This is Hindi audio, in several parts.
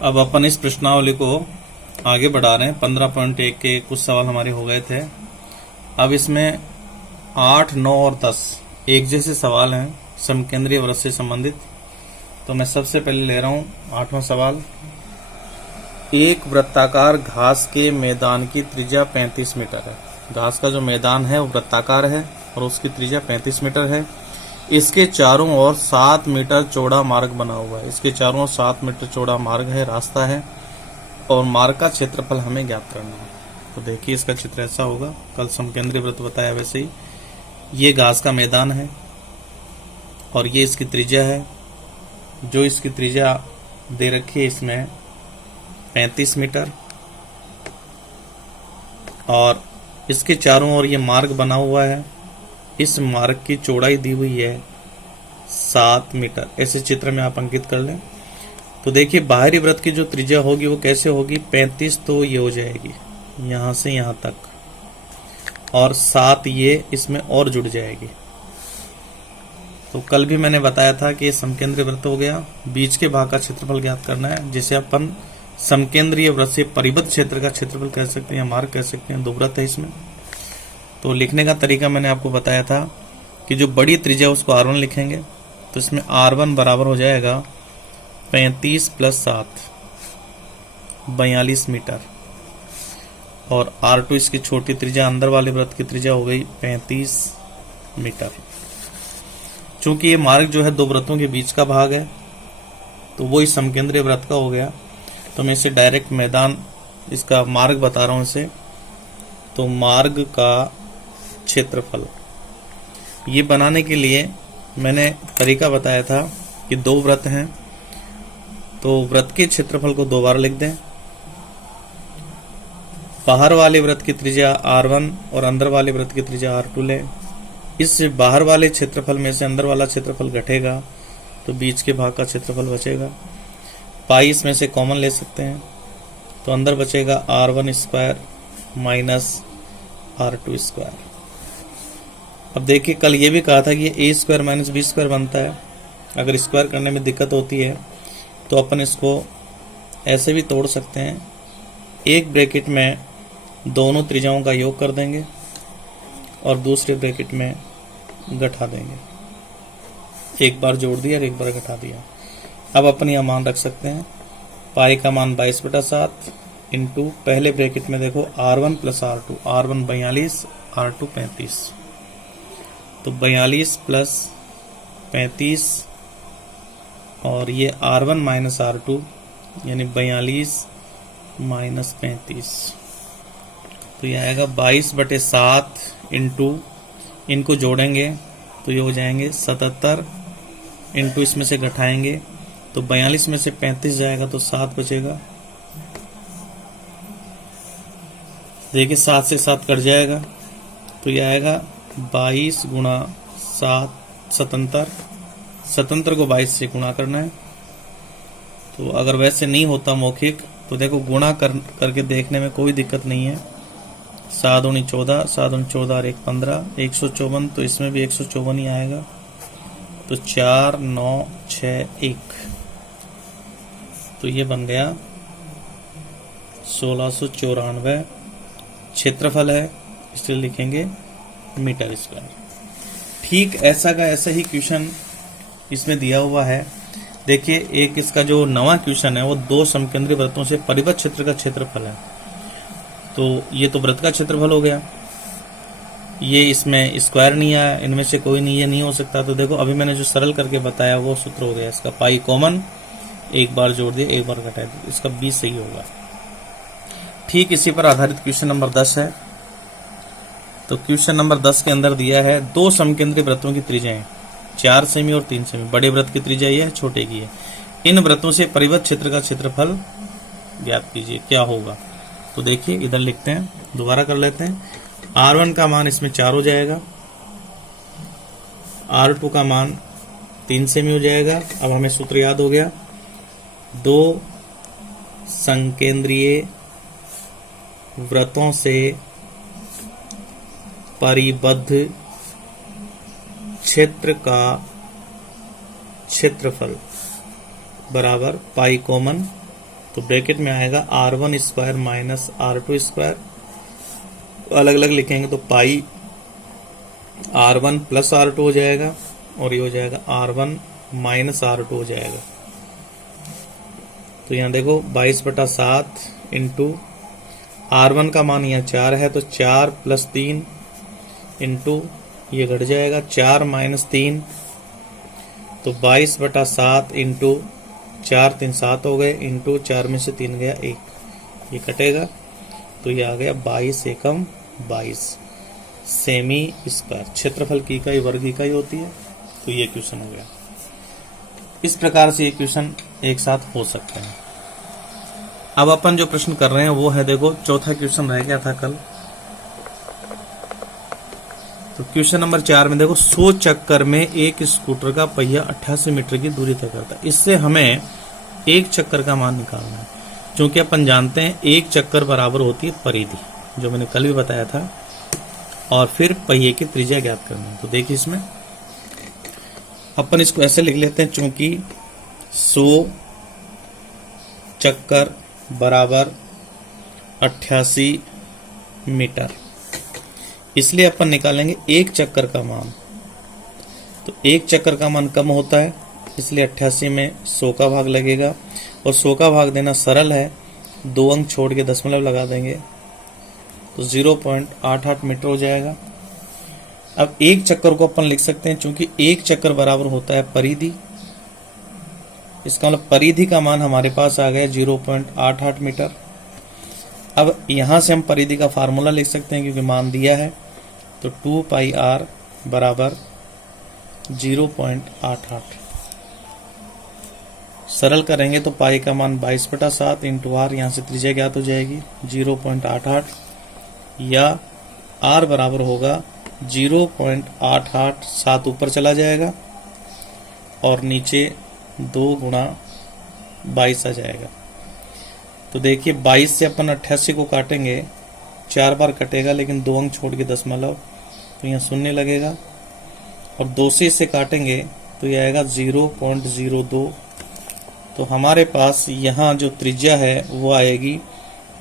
अब अपन इस प्रश्नावली को आगे बढ़ा रहे हैं। 15.1 के कुछ सवाल हमारे हो गए थे। अब इसमें 8, 9 और 10 एक जैसे सवाल हैं समकेंद्रीय वृत्त से संबंधित। तो मैं सबसे पहले ले रहा हूं 8वां सवाल। एक वृत्ताकार घास के मैदान की त्रिज्या 35 मीटर है। घास का जो मैदान है वो वृत्ताकार है और उसकी त्रिज्या 35 मीटर है। इसके चारों ओर 7 मीटर चौड़ा मार्ग बना हुआ है। इसके चारों ओर 7 मीटर चौड़ा मार्ग है, रास्ता है, और मार्ग का क्षेत्रफल हमें ज्ञात करना है। तो देखिए इसका चित्र ऐसा होगा, कल समकेंद्रीय वृत्त बताया वैसे ही। ये घास का मैदान है और ये इसकी त्रिज्या है। जो इसकी त्रिज्या दे रखी है इसमें 35 मीटर, और इसके चारों ओर ये मार्ग बना हुआ है। इस मार्ग की चौड़ाई दी हुई है 7 मीटर। ऐसे चित्र में आप अंकित कर लें। तो देखिए बाहरी वृत्त की जो त्रिज्या होगी वो कैसे होगी, 35 तो ये हो जाएगी यहां से यहां तक, और 7 ये इसमें और जुड़ जाएगी। तो कल भी मैंने बताया था कि ये समकेंद्रीय वृत्त हो गया। बीच के भाग का क्षेत्रफल ज्ञात करना है, जिसे अपन समकेंद्रीय वृत्त से परिबद्ध क्षेत्र का क्षेत्रफल कह सकते हैं, मार्ग कह सकते हैं। दो वृत्त है इसमें। तो लिखने का तरीका मैंने आपको बताया था कि जो बड़ी त्रिज्या उसको R1 लिखेंगे। तो इसमें R1 बराबर हो जाएगा 35 + 7 42 मीटर, और R2 इसकी छोटी त्रिज्या अंदर वाले वृत्त की त्रिज्या हो गई 35 मीटर। चूंकि ये मार्ग जो है दो वृत्तों के बीच का भाग है तो वो इस समकेंद्रीय वृत्त का हो गया। तो मैं इसे डायरेक्ट मैदान, इसका मार्ग बता रहा हूं इसे। तो मार्ग का क्षेत्रफल ये बनाने के लिए मैंने तरीका बताया था कि दो वृत्त हैं तो वृत्त के क्षेत्रफल को 2 बार लिख दें। बाहर वाले वृत्त की त्रिज्या R1 और अंदर वाले वृत्त की त्रिज्या R2 लें। इस बाहर वाले क्षेत्रफल में से अंदर वाला क्षेत्रफल घटेगा तो बीच के भाग का क्षेत्रफल बचेगा। पाई इसमें से कॉमन ले सकते हैं, तो अंदर बचेगा R1 square minus R2 square. अब देखिए कल ये भी कहा था कि ये a square minus b square बनता है। अगर स्क्वायर करने में दिक्कत होती है तो अपन इसको ऐसे भी तोड़ सकते हैं। एक ब्रैकेट में दोनों त्रिज्याओं का योग कर देंगे और दूसरे ब्रैकेट में घटा देंगे। एक बार जोड़ दिया और एक बार घटा दिया। अब अपन यह मान रख सकते हैं, पाई का मान 22/7 इंटू पहले ब्रैकेट में देखो R1 + R2, R1 42, R2 35। तो 42 + 35 और ये R1 - R2 यानी 42 - 35। तो यह आएगा 22/7 इंटू, इनको जोड़ेंगे तो ये हो जाएंगे 77, इंटू इसमें से घटाएंगे तो 42 में से 35 जाएगा तो 7 बचेगा। देखिए 7 से 7 कट जाएगा तो यह आएगा 22 × 7 77। 77 को 22 से गुणा करना है। तो अगर वैसे नहीं होता मौखिक तो देखो गुणा करके देखने में कोई दिक्कत नहीं है। 7 × 14, 7 × 14 और 1 15, 154। तो इसमें भी 154 ही आएगा। तो 4 9 6 1। तो ये बन गया 1694 क्षेत्रफल है, इसलिए लिखेंगे मीटर स्क्वायर। ठीक ऐसा का ऐसा ही क्वेश्चन इसमें दिया हुआ है। देखिए एक इसका जो नवा क्वेश्चन है वो 2 समकेंद्रीय वृत्तों से परिबद्ध क्षेत्र का क्षेत्रफल है। तो ये तो वृत्त का क्षेत्रफल हो गया, ये इसमें स्क्वायर नहीं आया, इनमें से कोई नहीं, ये नहीं हो सकता। तो देखो अभी मैंने जो सरल करके बताया वो सूत्र हो गया इसका, पाई कॉमन, एक बार जोड़ दिया एक बार घटा दिया, इसका 20 सही होगा। ठीक इसी पर आधारित क्वेश्चन नंबर 10 है। तो क्वेश्चन नंबर 10 के अंदर दिया है 2 समकेंद्रीय वृत्तों की त्रिज्याएं 4 सेमी और 3 सेमी। बड़े वृत्त की त्रिज्या ये है, छोटे की है। इन वृत्तों से परिबद्ध क्षेत्र का क्षेत्रफल ज्ञात कीजिए, क्या होगा। तो देखिए इधर लिखते हैं, दोबारा कर लेते हैं। R1 का मान इसमें 4 हो जाएगा, R2 का मान 3 सेमी हो जाएगा। अब हमें सूत्र याद हो गया, 2 संकेंद्रीय वृत्तों से परिबद्ध क्षेत्र का क्षेत्रफल बराबर पाई कॉमन तो ब्रैकेट में आएगा R1 square minus R2 square, अलग अलग लिखेंगे तो पाई R1 प्लस R2 हो जाएगा और ये हो जाएगा R1 माइनस R2 हो जाएगा। तो यहाँ देखो 22/7 इंटू R1 का मान यहाँ 4 है तो 4 + 3 इंटू ये घट जाएगा 4 - 3 तो 22/7 इंटू 4 3 7 हो गए इंटू 4 में से 3 गया 1, ये कटेगा तो ये आ गया 22 एकम 22 सेमी स्क्वायर। क्षेत्रफल की इकाई वर्ग इकाई होती है। तो ये क्वेश्चन हो गया। इस प्रकार से ये क्वेश्चन एक साथ हो सकते हैं। अब अपन जो प्रश्न कर रहे हैं वो है, देखो चौथा क्वेश्चन रह गया था कल। तो क्वेश्चन नंबर 4 में देखो 100 चक्कर में एक स्कूटर का पहिया 88 मीटर की दूरी तय करता है। इससे हमें एक चक्कर का मान निकालना है, क्योंकि अपन जानते हैं एक चक्कर बराबर होती है परिधि, जो मैंने कल भी बताया था, और फिर पहिए की त्रिज्या ज्ञात करनी है। तो देखिए इसमें अपन इसको ऐसे लिख लेते हैं, चूंकि 100 चक्कर बराबर 88 मीटर, इसलिए अपन निकालेंगे एक चक्कर का मान। तो एक चक्कर का मान कम होता है, इसलिए 88 में 100 का भाग लगेगा, और 100 का भाग देना सरल है, 2 अंक छोड़ के दशमलव लगा देंगे तो 0.88 मीटर हो जाएगा। अब एक चक्कर को अपन लिख सकते हैं, चूंकि एक चक्कर बराबर होता है परिधि, इसका मतलब परिधि का मान हमारे पास आ गया 0.88 मीटर। अब यहां से हम परिधि का फार्मूला लिख सकते हैं, क्योंकि मान दिया है, तो 2πr बराबर 0.88। सरल करेंगे तो पाई का मान 22/7 इंटू आर, यहां से त्रिज्या ज्ञात हो जाएगी 0.88, या r बराबर होगा 0.88, 7 ऊपर चला जाएगा और नीचे 2 गुणा 22 आ जाएगा। तो देखिए 22 से अपन 88 को काटेंगे, 4 बार कटेगा, लेकिन 2 अंक छोड़ के दशमलव, तो यहाँ 0 लगेगा, और 2 से इसे काटेंगे तो यह आएगा 0.02। तो हमारे पास यहाँ जो त्रिज्या है वो आएगी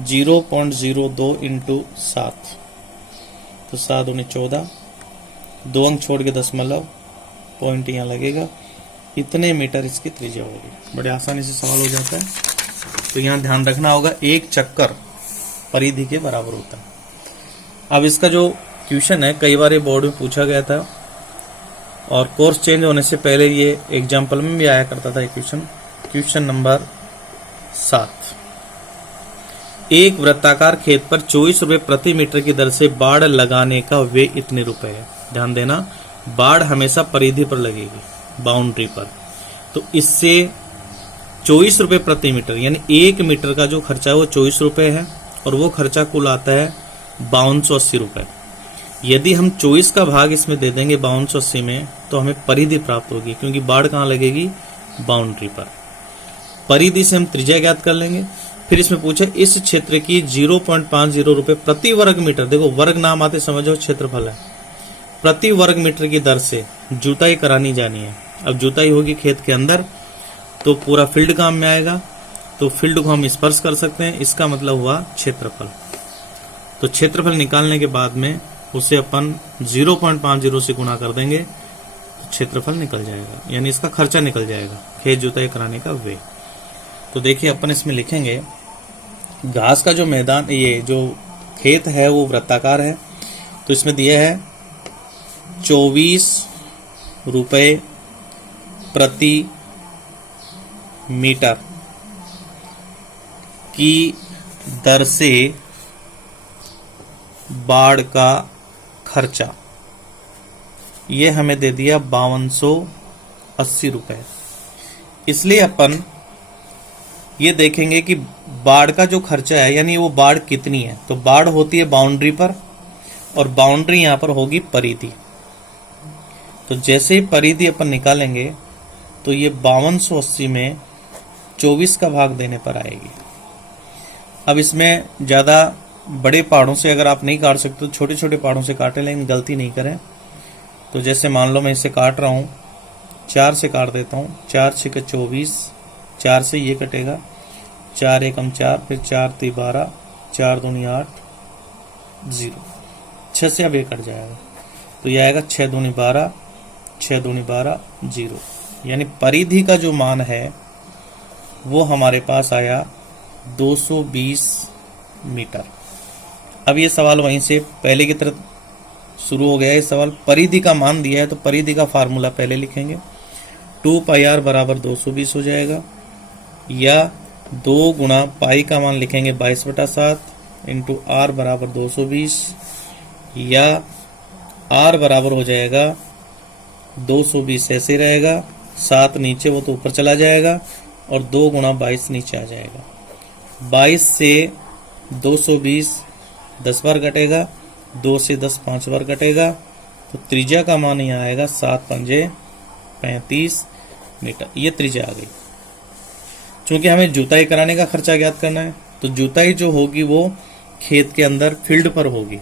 0.02 इंटू 7, तो 7 दूनी 14, 2 अंक छोड़ के दशमलव, पॉइंट यहाँ लगेगा, इतने मीटर इसकी त्रिज्या होगी। बड़े आसानी से सवाल हो जाता है। तो यहाँ ध्यान रखना होगा एक चक्कर परिधि के बराबर होता है। अब इसका जो क्वेश्चन है, कई बार ये बोर्ड में पूछा गया था, और कोर्स चेंज होने से पहले ये एग्जाम्पल में भी आया करता था। क्वेश्चन नंबर 7, एक वृत्ताकार खेत पर 24 रुपए प्रति मीटर की दर से बाड़ लगाने का व्यय इतने रुपए है। ध्यान देना, बाड़ हमेशा परिधि पर लगेगी, बाउंड्री पर। तो इससे 24 रुपए प्रति मीटर, यानी 1 मीटर का जो खर्चा है वो 24 रुपए है, और वो खर्चा कुल आता है 5280 रुपए। यदि हम 24 का भाग इसमें दे देंगे 5280 में, तो हमें परिधि प्राप्त होगी, क्योंकि बाड़ कहाँ लगेगी, बाउंड्री पर। परिधि से हम त्रिज्या ज्ञात कर लेंगे। फिर इसमें पूछा इस क्षेत्र की 0.50 रुपए प्रति वर्ग मीटर, देखो वर्ग नाम आते समझो क्षेत्रफल है, प्रति वर्ग मीटर की दर से जुताई करानी जानी है। अब जुताई होगी खेत के अंदर, तो पूरा फील्ड काम में आएगा, तो फील्ड को हम स्पर्श कर सकते हैं, इसका मतलब हुआ क्षेत्रफल। तो क्षेत्रफल निकालने के बाद में उसे अपन 0.50 से गुणा कर देंगे, तो क्षेत्रफल निकल जाएगा, यानी इसका खर्चा निकल जाएगा, खेत जुताई कराने का व्यय। तो देखिए अपन इसमें लिखेंगे, घास का जो मैदान, ये जो खेत है वो वृत्ताकार है, तो इसमें दिया है 24 रुपए प्रति मीटर की दर से बाड़ का खर्चा, ये हमें दे दिया 5280 रुपए। इसलिए अपन ये देखेंगे कि बाड़ का जो खर्चा है, यानी वो बाड़ कितनी है। तो बाड़ होती है बाउंड्री पर, और बाउंड्री यहां पर होगी परिधि। तो जैसे ही परिधि अपन निकालेंगे, तो ये 5280 में 24 का भाग देने पर आएगी। अब इसमें ज्यादा बड़े पहाड़ों से अगर आप नहीं काट सकते तो छोटे छोटे पहाड़ों से काटें, लेकिन गलती नहीं करें। तो जैसे मान लो मैं इसे काट रहा हूँ, 4 से काट देता हूँ, 4 × 24, 4 से ये कटेगा, 4 एकम 4, फिर 4 × 3 12, 4 दूनी 8, 0। 6 से अब ये कट जाएगा तो ये आएगा 6 दूनी 12, 6 दूनी 12, 0। यानी परिधि का जो मान है वो हमारे पास आया 220 मीटर। अब ये सवाल वहीं से पहले की तरह शुरू हो गया है। सवाल परिधि का मान दिया है तो परिधि का फार्मूला पहले लिखेंगे। 2πr बराबर 220 हो जाएगा, या 2 गुणा पाई का मान लिखेंगे 22/7 इंटू आर बराबर 220, या आर बराबर हो जाएगा 220 ऐसे रहेगा, 7 नीचे वो तो ऊपर चला जाएगा, और 2 गुणा 22 नीचे आ जाएगा। 22 से 220 10 बार कटेगा, 2 से 10 5 बार कटेगा, तो त्रिज्या का मान यहाँ आएगा 7 पंजे 35 मीटर। ये त्रिज्या आ गई। चूंकि हमें जुताई कराने का खर्चा ज्ञात करना है तो जुताई जो होगी वो खेत के अंदर फील्ड पर होगी,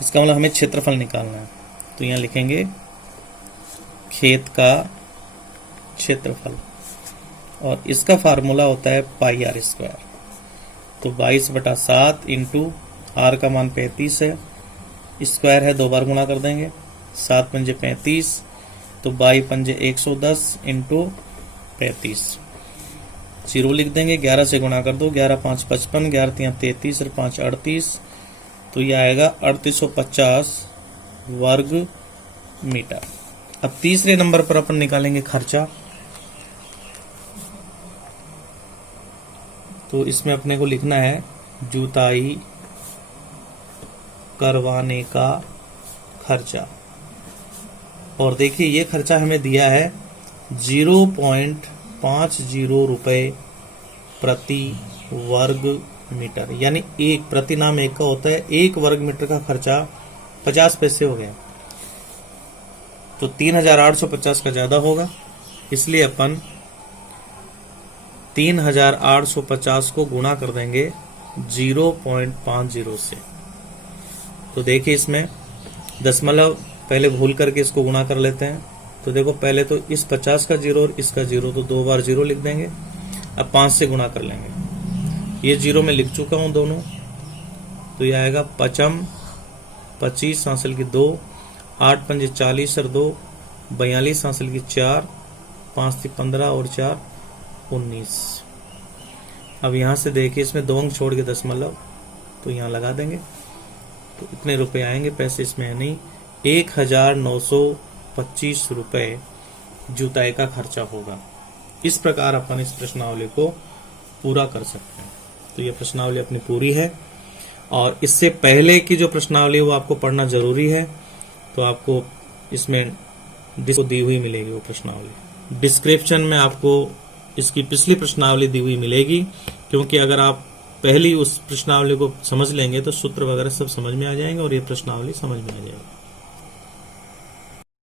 इसका मतलब हमें क्षेत्रफल निकालना है। तो यहाँ लिखेंगे खेत का क्षेत्रफल, और इसका फार्मूला होता है πr²। तो 22/7 इंटू आर का मान 35 है, स्क्वायर है 2 बार गुणा कर देंगे, 7 पंजे 35, तो 22 पंजे 110 इंटू 35, 0 लिख देंगे। 11 से गुणा कर दो, 11 5 55, 11 3 33 और 5 38, तो यह आएगा 3850 वर्ग मीटर। अब तीसरे नंबर पर अपन निकालेंगे खर्चा। तो इसमें अपने को लिखना है जुताई करवाने का खर्चा, और देखिए ये खर्चा हमें दिया है 0.50 रुपए प्रति वर्ग मीटर, यानी एक प्रति नाम एक का होता है, 1 वर्ग मीटर का खर्चा 50 पैसे हो गया, तो 3850 का ज्यादा होगा, इसलिए अपन 3850 को गुणा कर देंगे 0.50 से। तो देखिए इसमें दशमलव पहले भूल करके इसको गुणा कर लेते हैं। तो देखो पहले तो इस 50 का 0 और इसका 0, तो 2 बार 0 लिख देंगे। अब 5 से गुणा कर लेंगे, ये 0 में लिख चुका हूं दोनों, तो ये आएगा 55 25 हासिल की 2, 8 पंजे 40 और 2 42 हासिल की 4, 5 थी 15 और 4 19। अब यहां से देखिए इसमें 2 अंक छोड़ के दशमलव, तो यहां लगा देंगे, तो इतने रुपए आएंगे, पैसे इसमें है नहीं, 1925 रुपए जुताई का खर्चा होगा। इस प्रकार अपन इस प्रश्नावली को पूरा कर सकते हैं। तो ये प्रश्नावली अपनी पूरी है, और इससे पहले की जो प्रश्नावली वो आपको पढ़ना जरूरी है। तो आपको इसमें दी हुई मिलेगी वो प्रश्नावली, डिस्क्रिप्शन में आपको इसकी पिछली प्रश्नावली दी हुई मिलेगी, क्योंकि अगर आप पहली उस प्रश्नावली को समझ लेंगे तो सूत्र वगैरह सब समझ में आ जाएंगे और ये प्रश्नावली समझ में आ जाएगी।